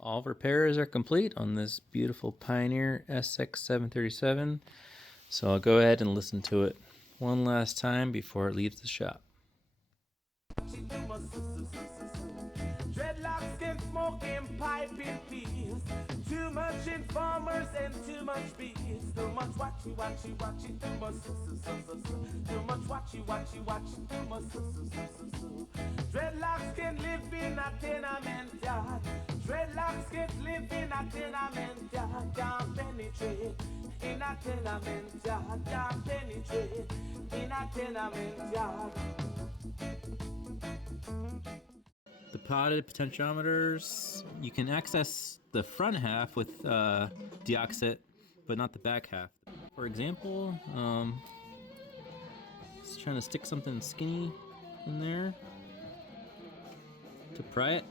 All repairs are complete on this beautiful Pioneer SX-737, so I'll go ahead and listen to it one last time before it leaves the shop. Dreadlocks can smoke and pipe in peace. Too much informers and too much bees. Too much watchy, too much too much watchy, too much Dreadlocks can live in a tenement yard. Dreadlocks can live in a tenement yard. Can't penetrate in a tenement yard. Can't penetrate in a tenement yard. The potted potentiometers, you can access the front half with deoxit, but not the back half. For example, just trying to stick something skinny in there to pry it.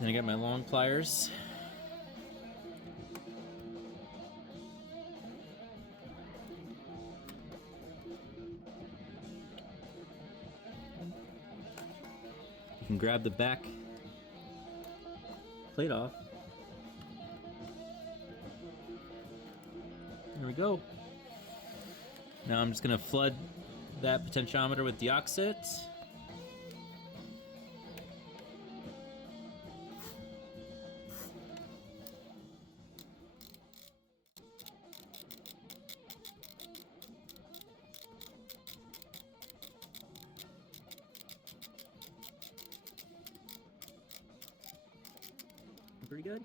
Then I got my long pliers. You can grab the back plate off. There we go. Now I'm just gonna flood that potentiometer with deoxit. Pretty good.